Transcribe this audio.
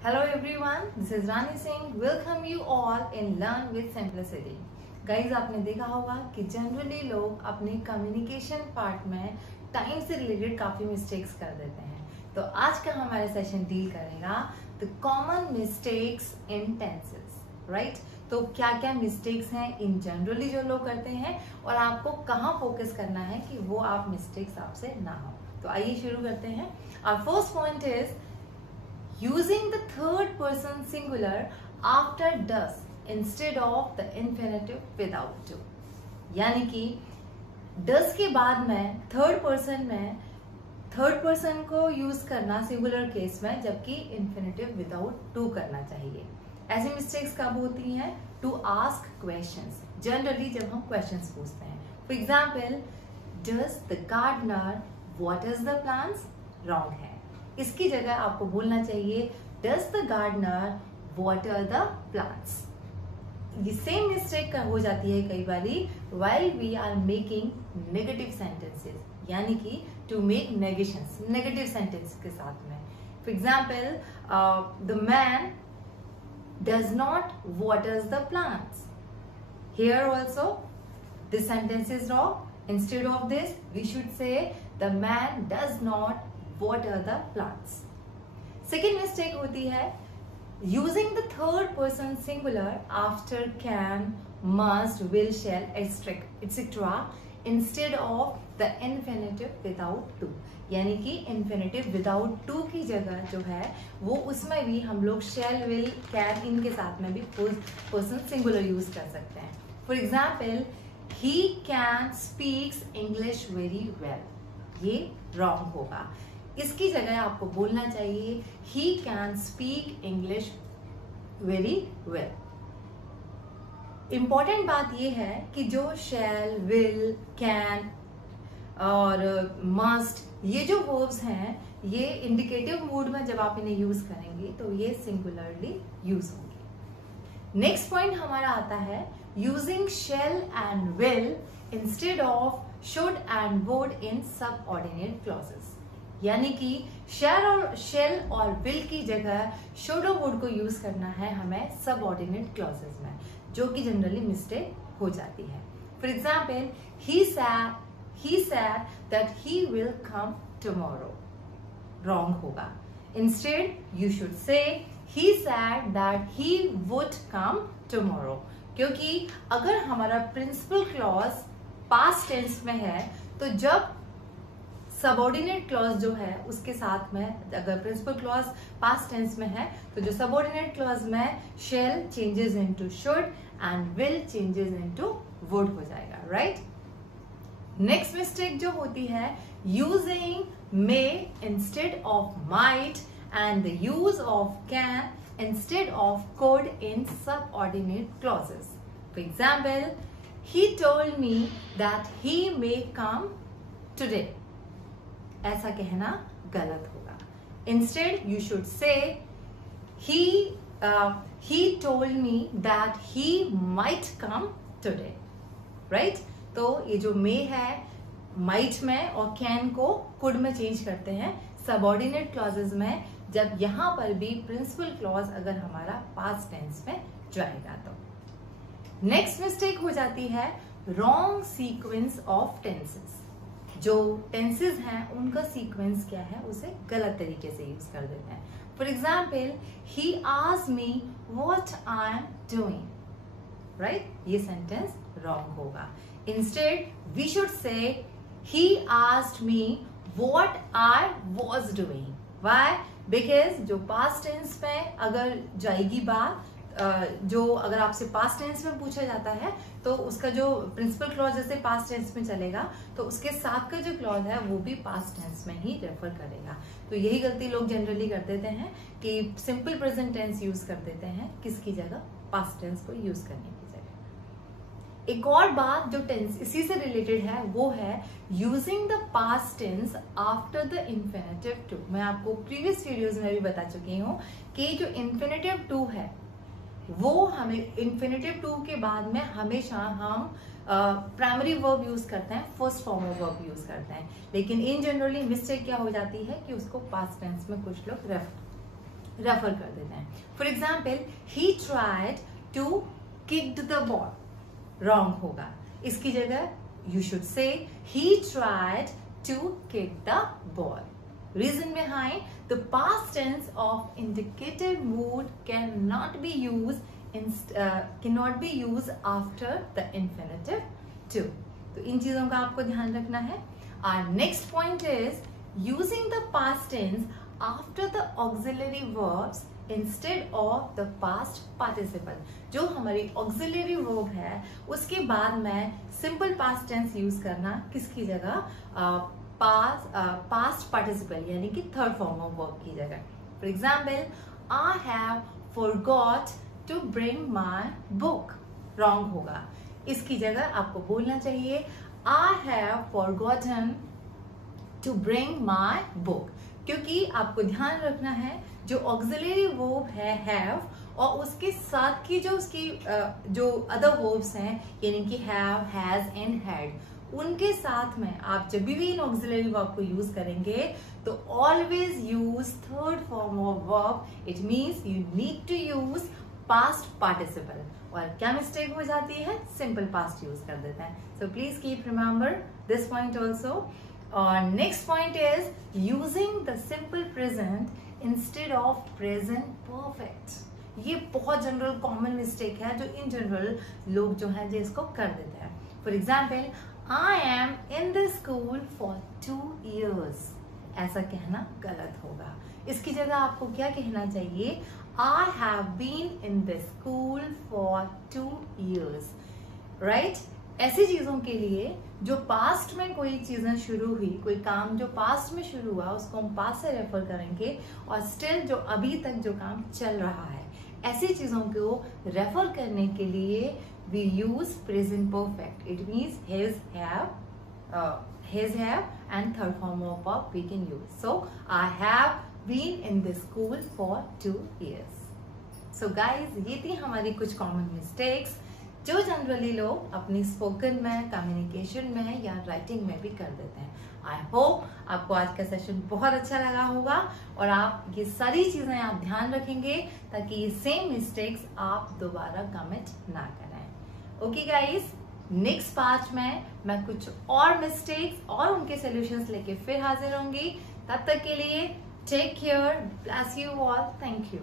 Hello everyone, this is Rani Singh. Welcome you all in Learn with Simplicity. Guys, आपने देखा होगा कि generally लोग अपने कम्युनिकेशन पार्ट में टाइम से रिलेटेड काफी मिस्टेक्स कर देते हैं. तो आज का हमारा सेशन डील करेगा the common mistakes in tenses, right? तो क्या क्या मिस्टेक्स हैं इन जनरली जो लोग करते हैं और आपको कहाँ फोकस करना है कि वो आप मिस्टेक्स आपसे ना हो. तो आइए शुरू करते हैं. Our first point is using the third person singular after does instead of the infinitive without do. यानी कि does के बाद में थर्ड पर्सन को यूज करना सिंगुलर केस में, जबकि infinitive without do करना चाहिए. ऐसी मिस्टेक्स कब होती हैं? To ask questions. जनरली जब हम क्वेश्चंस पूछते हैं, for example does the gardener waters the plants? Wrong है. इसकी जगह आपको बोलना चाहिए Does the gardener water the plants? ये सेम मिस्टेक हो जाती है कई बारी while we are making negative sentences, यानी कि to make negations, negative sentence के साथ में. For example, the man does not waters the plants. Here also this sentence is wrong. Instead of this, we should say the man does not water the plants. Second mistake होती है using the third person singular after can, must, will, shall, etc. instead of the infinitive without to. यानी कि infinitive without to की जगह जो है वो उसमें भी हम लोग shall, will, can इनके साथ में भी person singular यूज कर सकते हैं. For example, he can speaks English very well. ये wrong होगा. इसकी जगह आपको बोलना चाहिए he can speak English very well. Important बात ये है कि जो shall, will, can और must ये जो verbs हैं, ये इंडिकेटिव मूड में जब आप इन्हें यूज करेंगे तो ये सिंगुलरली यूज होंगे. नेक्स्ट पॉइंट हमारा आता है using shall and will instead of should and would in subordinate clauses. यानी कि शेल और विल की जगह शुड और वुड को यूज करना है हमें सबऑर्डिनेट क्लॉजेस में, जो कि जनरली मिस्टेक हो जाती है. For example he said that he will come tomorrow. Wrong होगा. Instead you should say he said that he would come tomorrow. क्योंकि अगर हमारा प्रिंसिपल क्लॉज पास्ट टेंस में है तो जब सबऑर्डिनेट क्लॉज जो है उसके साथ में, अगर प्रिंसिपल क्लॉज पास्ट टेंस में है तो जो सबऑर्डिनेट क्लॉज में shall changes into should and will changes into would हो जाएगा, राइट? नेक्स्ट मिस्टेक जो होती है using may instead of might and the use of can instead of could in subordinate clauses. For example he told me that he may come today. ऐसा कहना गलत होगा. Instead you should say he told me that he might come today, right? तो ये जो may है might में और can को could में चेंज करते हैं सबऑर्डिनेट क्लॉजेस में, जब यहां पर भी प्रिंसिपल क्लॉज अगर हमारा पास्ट टेंस में जाएगा तो. नेक्स्ट मिस्टेक हो जाती है रॉन्ग सीक्वेंस ऑफ टेंसेस. जो टेंसेस हैं उनका सीक्वेंस क्या है उसे गलत तरीके से यूज कर देते हैं. For example he asked me what I am doing, right? ये सेंटेंस रॉन्ग होगा. Instead we should say he asked me what I was doing. Why? Because जो पास्ट टेंस में अगर जाएगी बात, जो अगर आपसे पास्ट टेंस में पूछा जाता है तो उसका जो प्रिंसिपल क्लॉज जैसे पास्ट टेंस में चलेगा तो उसके साथ का जो क्लॉज है वो भी पास्ट टेंस में ही रेफर करेगा. तो यही गलती लोग जनरली कर देते हैं कि सिंपल प्रेजेंट टेंस यूज कर देते हैं किसकी जगह, पास्ट टेंस को यूज करने की जगह. एक और बात जो टेंस इसी से रिलेटेड है वो है using the past tense after the infinitive to. मैं आपको प्रीवियस वीडियोज में भी बता चुकी हूँ कि जो इंफिनिटिव टू है वो हमें इंफिनिटिव टू के बाद में हमेशा हम प्राइमरी वर्ब यूज करते हैं, first form of verb use करते हैं. लेकिन इन जनरली मिस्टेक क्या हो जाती है कि उसको पास्ट टेंस में कुछ लोग रेफर कर देते हैं। For example, he tried to kick the ball, wrong होगा। इसकी जगह you should say he tried to kick the ball. Reason behind the past tense of indicative mood cannot be used after the infinitive to. तो इन चीजों का आपको ध्यान रखना है। Our next point is using the past tense after the auxiliary verbs instead of the past participle. जो हमारी auxiliary verb है उसके बाद मैं simple past tense यूज करना किसकी जगह, पास्ट पार्टिसिपल यानी कि थर्ड फॉर्म ऑफ वर्ब की जगह। For example, I have forgot to bring my book, wrong होगा। इसकी जगह आपको बोलना चाहिए I have forgotten to bring my book, क्योंकि आपको ध्यान रखना है जो ऑक्सिलरी वर्ब है हैव और उसके साथ की जो उसकी जो अदर वर्ब्स हैं यानी कि हैव, हैज एंड हैड, उनके साथ में आप जब भी इन ऑक्सिलरी वर्ब को यूज करेंगे तो always use third form of verb. It means you need to use past participle. और क्या मिस्टेक हो जाती है, सिंपल पास्ट यूज कर देते हैं। So please keep remember this point also. और next point is using the simple present instead of present perfect. ये बहुत जनरल कॉमन मिस्टेक है जो इन जनरल लोग जो है जो इसको कर देते हैं। For example, I am in the school for 2 years. ऐसा कहना गलत होगा। इसकी जगह आपको क्या कहना चाहिए, I have been in the school for 2 years. Right? ऐसी चीजों के लिए जो पास्ट में कोई चीजें शुरू हुई, कोई काम जो पास्ट में शुरू हुआ उसको हम पास्ट से रेफर करेंगे और स्टिल जो अभी तक जो काम चल रहा है ऐसी चीजों को रेफर करने के लिए we use present perfect. It means his, and third form of verb we can use. So I have been in the school for 2 years. So guys, ये थी हमारी कुछ common mistakes जो जनरली लोग अपनी स्पोकन में, कम्युनिकेशन में या राइटिंग में भी कर देते हैं। आई होप आपको आज का सेशन बहुत अच्छा लगा होगा और आप ये सारी चीजें आप ध्यान रखेंगे ताकि ये सेम मिस्टेक्स आप दोबारा कमिट ना करें। ओके गाइस, नेक्स्ट पार्ट में मैं कुछ और मिस्टेक्स और उनके सॉल्यूशंस लेके फिर हाजिर होंगी। तब तक के लिए take care, bless you all, thank you.